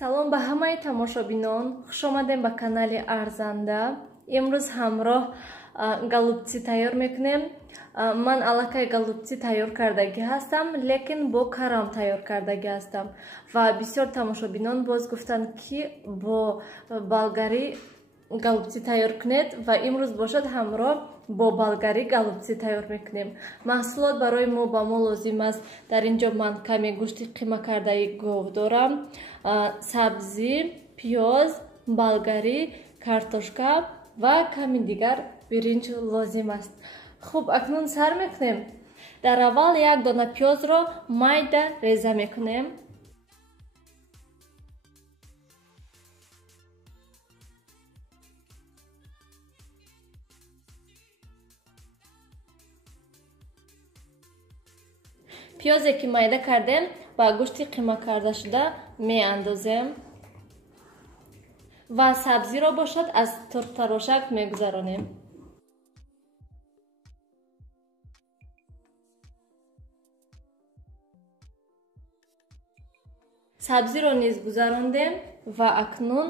салом ба ҳамаи тамошобинон, хушомадем ба канали Арзанда. имрӯз ҳамроҳ галупчи тайёр мекунем. ман аллакай галупчи тайёр кардагӣ ҳастам, лекин бо карам тайёр кардагӣ ҳастам ва бисёр тамошобинон боз гуфтанд ки бо болгарӣ галупчи тайёр кунед ва имрӯз бошад ҳамроҳ бо болгарӣ галупчи тайёр мекунем. маҳсулот барои ба мо лозим аст. Дар инҷо ман каме гӯшти қима кардаи гов дорам, сабзӣ, пиёз, болгарӣ, картошка ва ками дигар биринҷ лозим аст. хуб, акнун сар мекунем. дар аввал як дона пиёзро майда реза мекунем. пиёзе ки майда кардем ба гӯшти қима кардашуда меандозем ва сабзиро бошад аз турктарошак мегузаронем. сабзиро низ гузарондем ва акнун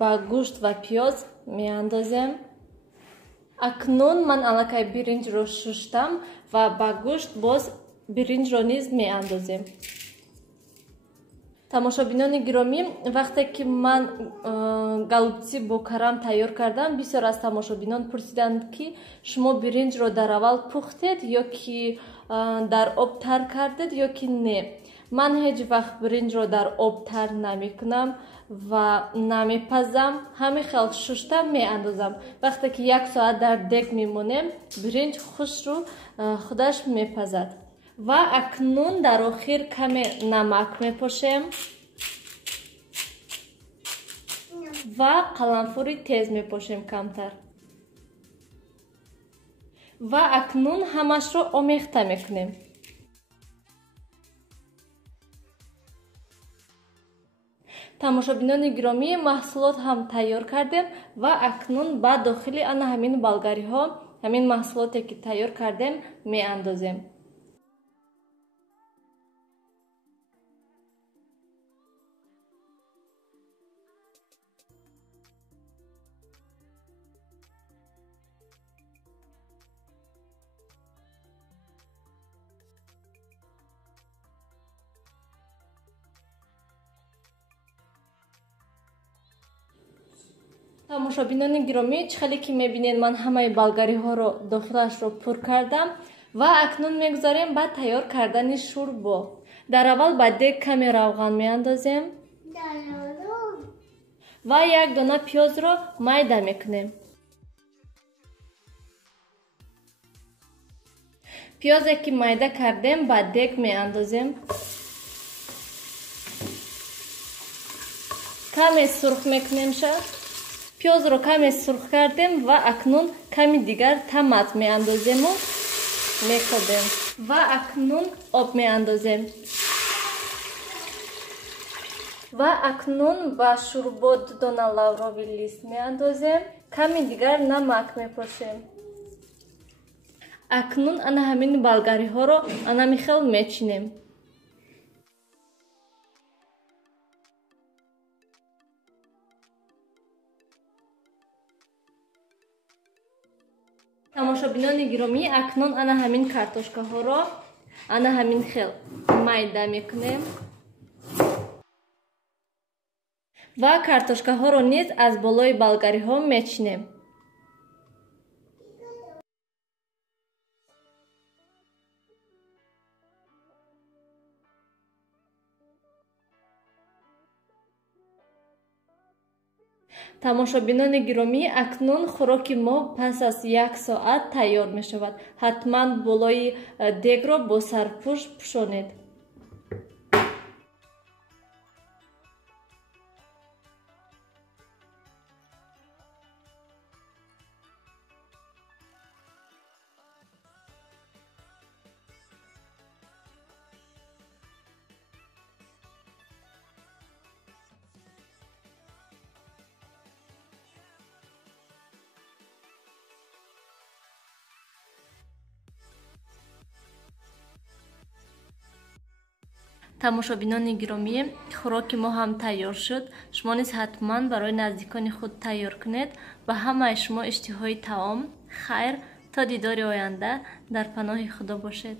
ба гӯшт ва пиёз меандозем. акнун ман аллакай биринҷро шуштам ва ба гӯшт боз биринҷро низ меандозем. тамошобинони гиромӣ, вақте ки ман галупчи бо карам тайёр кардам, бисёр аз тамошобинон пурсиданд ки шумо биринҷро дар аввал пухтед ё ки дар об тар кардед ё ки не. ман ҳеҷ вақт биринҷро дар об тар намекунам ва намепазам, ҳамин хел шушта меандозам. вақте ки 1 соат дар дег мемонем, биринҷ хушру худаш мепазад. ва акнун дар охир каме намак мепошем ва қаламфури тез мепошем камтар. ва акнун ҳамашро омехта мекунем. тамошобинони гиромӣ, маҳсулот ҳам тайёр кардем ва акнун ба дохили ана ҳамин болгариҳо, ҳамин маҳсулоте ки тайёр кардем меандозем. тамошобинони гиромӣ, чӣ хеле ки мебинед ман ҳамаи болгариҳоро дохилашро пур кардам ва акнун мегузарем ба тайёр кардани шӯрбо. дар аввал ба дег каме равған меандозем ва як дона пиёзро майда мекунем. пиёзе ки майда кардем ба дег меандозем. каме сурх мекунем шад. пиёзро каме сурх кардем ва акнун ками дигар томат меандозему мекобем ва акнун об меандозем. ва акнун ба шӯрбо 2 дона лаврови лист меандозем. ками дигар намак мепошем. акнун ана ҳамин болгариҳоро анамихел мечинем. тамошобинони гиромӣ, акнун ана ҳамин картошкаҳоро ана ҳамин хел майда мекунем ва картошкаҳоро низ аз болои болгариҳо мечинем. тамошобинони гиромӣ, акнун хӯроки мо пас аз 1 соат тайёр мешавад. ҳатман болои дегро бо сарпӯш пӯшонед. тамошобинони гиромӣ, хӯроки мо ҳам тайёр шуд. Шумо низ ҳатман барои наздикони худ тайёр кунед. Ба ҳамаи шумо иштиҳои таом. Хайр, то дидори оянда. Дар паноҳи худо бошед.